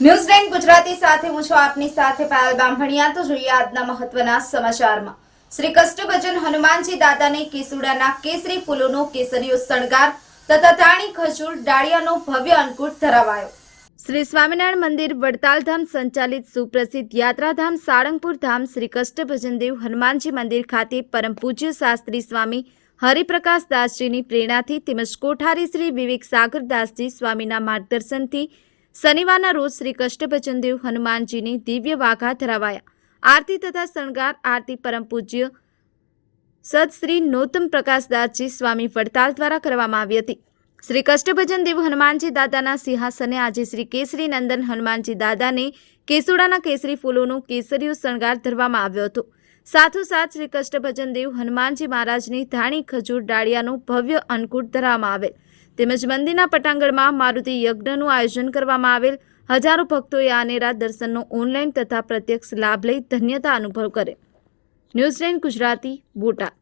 News ten Gujarati સાથે હું છું આપની સાથે પાયલ બામભણિયા. તો જોઈએ આજના મહત્વના સમાચારમાં. શ્રી કષ્ટભજન હનુમાનજી દાદાને કેસુડાના કેસરી ફૂલોનો કેસરીયો શણગાર તથા તાણી ખજૂર, ડાળિયાનો ભવ્ય અંકુટ ધરાવાયો. શ્રી સ્વામિનારાયણ મંદિર વડતાલધામ સંચાલિત સુપ્રસિદ્ધ યાત્રાધામ સાળંગપુર ધામ શ્રી કષ્ટભજન દેવ હનુમાનજી મંદિર ખાતે પરમ પૂજ્ય શાસ્ત્રી સ્વામી હરિપ્રકાશ દાસજીની પ્રેરણાથી તેમજ કોઠારી શ્રી વિવેક સાગર દાસજી સ્વામીના માર્ગદર્શનથી શનિવારના રોજ શ્રી કષ્ટભજન દેવ હનુમાનજીની દિવ્ય વાઘા ધરાવાયા. આરતી તથા શણગાર, આરતી પરમ પૂજ્ય સદ શ્રી નોતમ પ્રકાશદાસજી સ્વામી વડતાલ દ્વારા કરવામાં આવી હતી. શ્રી કષ્ટભજન દેવ હનુમાનજી દાદાના સિંહાસને આજે શ્રી કેસરી નંદન હનુમાનજી દાદાને કેસુડાના કેસરી ફૂલોનો કેસરીયો શણગાર ધરવામાં આવ્યો હતો. સાથોસાથ શ્રી કષ્ટભજન દેવ હનુમાનજી મહારાજની ધાણી ખજૂર, ડાળિયાનું ભવ્ય અન્નકૂટ ધરવામાં આવેલ. તેમજ મંદિરના પટાંગણમાં મારુતિ યજ્ઞનું આયોજન કરવામાં આવેલ. હજારો ભક્તોએ આનેરા દર્શનનો ઓનલાઈન તથા પ્રત્યક્ષ લાભ લઈ ધન્યતા અનુભવ કરે. ન્યૂઝલેન્ડ ગુજરાતી, બોટાદ.